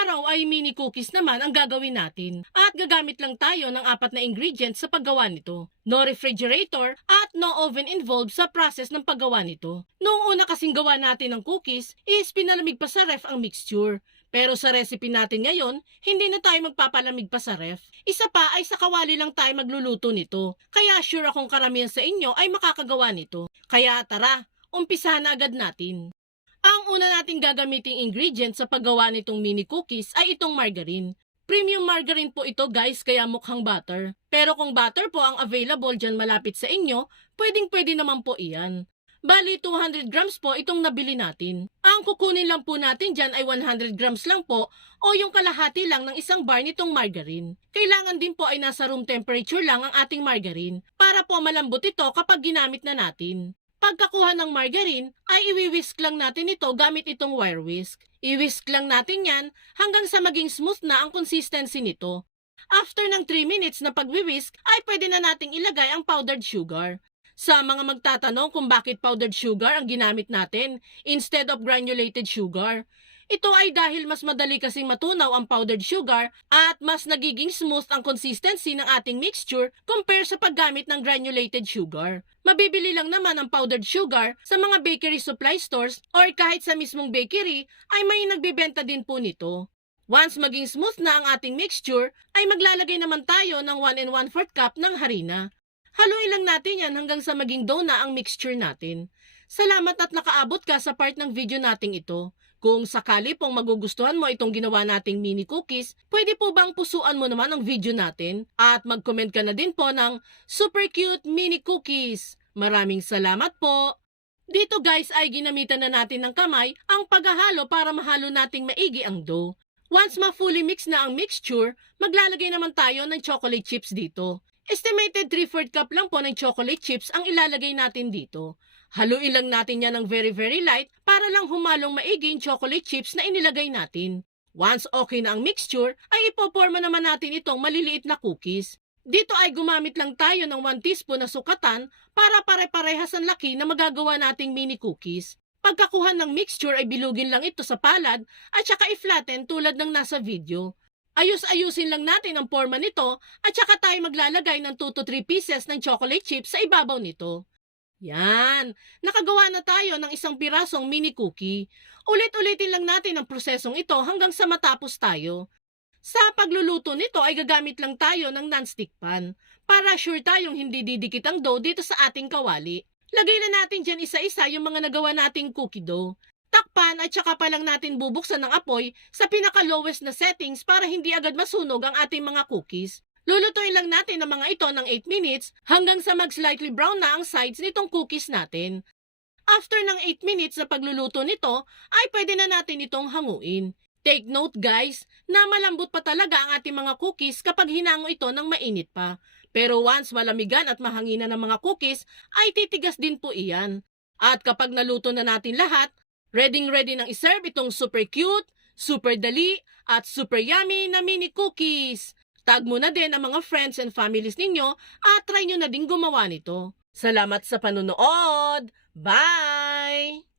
araw ay mini cookies naman ang gagawin natin at gagamit lang tayo ng apat na ingredients sa paggawa nito. No refrigerator at no oven involved sa process ng paggawa nito. Noong una kasing gawa natin ng cookies is pinalamig pa sa ref ang mixture. Pero sa recipe natin ngayon, hindi na tayo magpapalamig pa sa ref. Isa pa ay sa kawali lang tayo magluluto nito. Kaya sure akong karamihan sa inyo ay makakagawa nito. Kaya tara, umpisahan na agad natin. Una nating gagamiting ingredient sa paggawa nitong mini cookies ay itong margarine. Premium margarine po ito guys kaya mukhang butter. Pero kung butter po ang available dyan malapit sa inyo, pwedeng pwede naman po iyan. Bali 200 grams po itong nabili natin. Ang kukunin lang po natin dyan ay 100 grams lang po o yung kalahati lang ng isang bar nitong margarine. Kailangan din po ay nasa room temperature lang ang ating margarine para po malambot ito kapag ginamit na natin. Pagkakuha ng margarine ay iwi-whisk lang natin ito gamit itong wire whisk. I-whisk lang natin yan hanggang sa maging smooth na ang consistency nito. After ng 3 minutes na pagwi-whisk ay pwede na nating ilagay ang powdered sugar. Sa mga magtatanong kung bakit powdered sugar ang ginamit natin instead of granulated sugar, ito ay dahil mas madali kasing matunaw ang powdered sugar at mas nagiging smooth ang consistency ng ating mixture compare sa paggamit ng granulated sugar. Mabibili lang naman ang powdered sugar sa mga bakery supply stores or kahit sa mismong bakery ay may nagbebenta din po nito. Once maging smooth na ang ating mixture, ay maglalagay naman tayo ng 1 and 1 4 cup ng harina. Haluin lang natin yan hanggang sa maging dough na ang mixture natin. Salamat at nakaabot ka sa part ng video nating ito. Kung sakali pong magugustuhan mo itong ginawa nating mini cookies, pwede po bang pusuan mo naman ang video natin? At mag-comment ka na din po ng super cute mini cookies. Maraming salamat po! Dito guys ay ginamitan na natin ng kamay ang paghahalo para mahalo nating maigi ang dough. Once ma-fully mix na ang mixture, maglalagay naman tayo ng chocolate chips dito. Estimated 3-4 cup lang po ng chocolate chips ang ilalagay natin dito. Haluin lang natin yan ng very very light para lang humalong maigi yung chocolate chips na inilagay natin. Once okay na ang mixture, ay ipoporma naman natin itong maliliit na cookies. Dito ay gumamit lang tayo ng 1 teaspoon na sukatan para pare-parehas ang laki na magagawa nating mini cookies. Pagkakuha ng mixture ay bilugin lang ito sa palad at saka i-flatten tulad ng nasa video. Ayus-ayusin lang natin ang forma nito at saka tayo maglalagay ng 2 to 3 pieces ng chocolate chips sa ibabaw nito. Yan! Nakagawa na tayo ng isang pirasong mini cookie. Ulit-ulitin lang natin ang prosesong ito hanggang sa matapos tayo. Sa pagluluto nito ay gagamit lang tayo ng non-stick pan para sure tayong hindi didikit ang dough dito sa ating kawali. Lagay na natin dyan isa-isa yung mga nagawa nating cookie dough. Takpan at saka pa lang natin bubuksan ng apoy sa pinaka-lowest na settings para hindi agad masunog ang ating mga cookies. Lulutuin lang natin ang mga ito ng 8 minutes hanggang sa mag-slightly brown na ang sides nitong cookies natin. After ng 8 minutes na pagluluto nito, ay pwede na natin itong hanguin. Take note guys, na malambot pa talaga ang ating mga cookies kapag hinango ito ng mainit pa. Pero once malamigan at mahanginan ng mga cookies, ay titigas din po iyan. At kapag naluto na natin lahat, ready ready nang iserve itong super cute, super dali, at super yummy na mini cookies. Tag mo na din ang mga friends and families ninyo at try nyo na din gumawa nito. Salamat sa panunood! Bye!